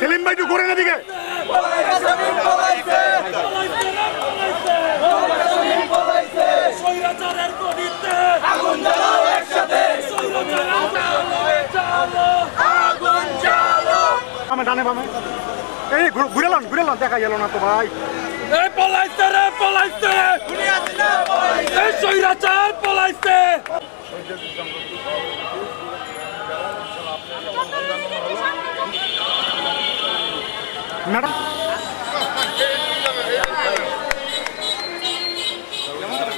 সেলিম ভাই একটু ঘুরে না দিকে। ডানে বামে এই ঘুরে লন দেখা গেল না তো ভাই। পলাইছে রে পলাইছে, স্বৈরাচার পলাইছে।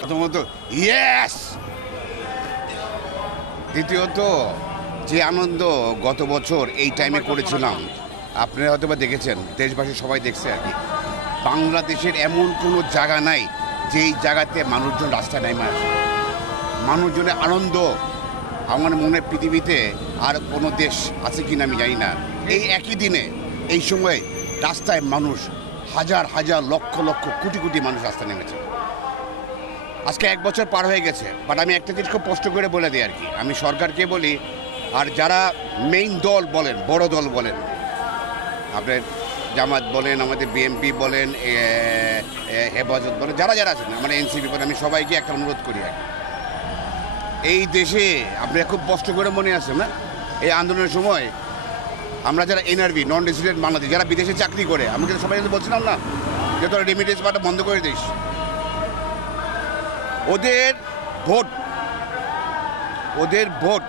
প্রথমত ইয়েস, দ্বিতীয়ত যে আনন্দ গত বছর এই টাইমে করেছিলাম আপনারা হয়তো বা দেখেছেন, দেশবাসী সবাই দেখছে আর কি। বাংলাদেশের এমন কোনো জায়গা নাই যেই জায়গাতে মানুষজন রাস্তায় নেমে আসে। মানুষজনের আনন্দ আমার মনে পৃথিবীতে আর কোনো দেশ আছে কি না আমি জানি না। এই একই দিনে এই সময় রাস্তায় মানুষ হাজার হাজার লক্ষ লক্ষ কোটি কোটি মানুষ রাস্তায় নেমেছে। আজকে 1 বছর পার হয়ে গেছে, বাট আমি একটা জিনিস খুব কষ্ট করে বলে দিই আর কি। আমি সরকারকে বলি, আর যারা মেইন দল বলেন, বড় দল বলেন, আপনার জামাত বলেন, আমাদের বিএনপি বলেন, হেফাজত বলেন, যারা যারা আছেন, মানে এনসিপি বলেন, আমি সবাইকে একটা অনুরোধ করি আর কি। এই দেশে আপনারা খুব কষ্ট করে মনে আছে না, এই আন্দোলনের সময় আমরা যারা এনআরবি, নন রেসিডেন্ট বাংলাদেশ, যারা বিদেশে চাকরি করে, আমি কিন্তু সবাই বলছিলাম না যে তোরা রেমিটেন্স পাটা বন্ধ করে দিস। ওদের ভোট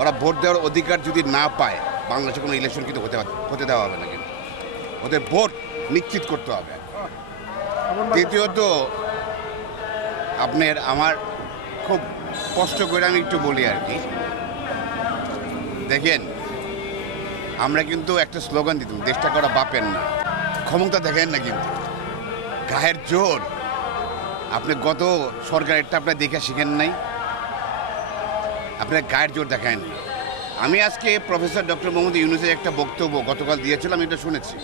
ওরা ভোট দেওয়ার অধিকার যদি না পায়, বাংলাদেশে কোনো ইলেকশন কিন্তু হতে দেওয়া হবে না। কিন্তু ওদের ভোট নিশ্চিত করতে হবে। দ্বিতীয়ত আপনার আমার খুব কষ্ট করে আমি একটু বলি আর কি, দেখেন আমরা কিন্তু একটা স্লোগান দিতাম, দেশটা করা বাপেন না, ক্ষমতা দেখেন না, কিন্তু গায়ের জোর। আপনি গত সরকারেরটা আপনার দেখে শিখেন নাই, আপনার গায়ের জোর দেখায় না। আমি আজকে প্রফেসর ডক্টর মোহাম্মদ ইউনূসের একটা বক্তব্য গতকাল দিয়েছিলাম, এটা শুনেছি।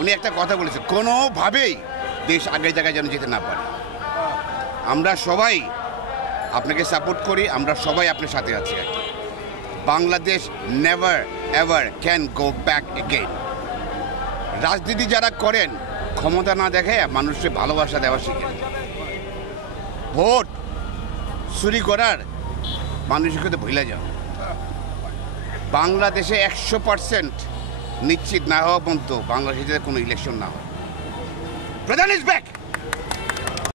উনি একটা কথা বলেছে, কোনোভাবেই দেশ আগের জায়গায় যেন যেতে না পারে। আমরা সবাই আপনাকে সাপোর্ট করি, আমরা সবাই আপনার সাথে আছি আর কি। Bangladesh never ever can go back again. রাজনীতি যারা করেন, ক্ষমতা না দেখে মানুষকে ভালোবাসা দেওয়া শিখেন। ভোট চুরি করার মানুষের কথা ভুলে যাও। বাংলাদেশে 100% নিশ্চিত না হওয়া পর্যন্ত বাংলাদেশে কোনো ইলেকশন না হয়। প্রধান ইজ ব্যাক।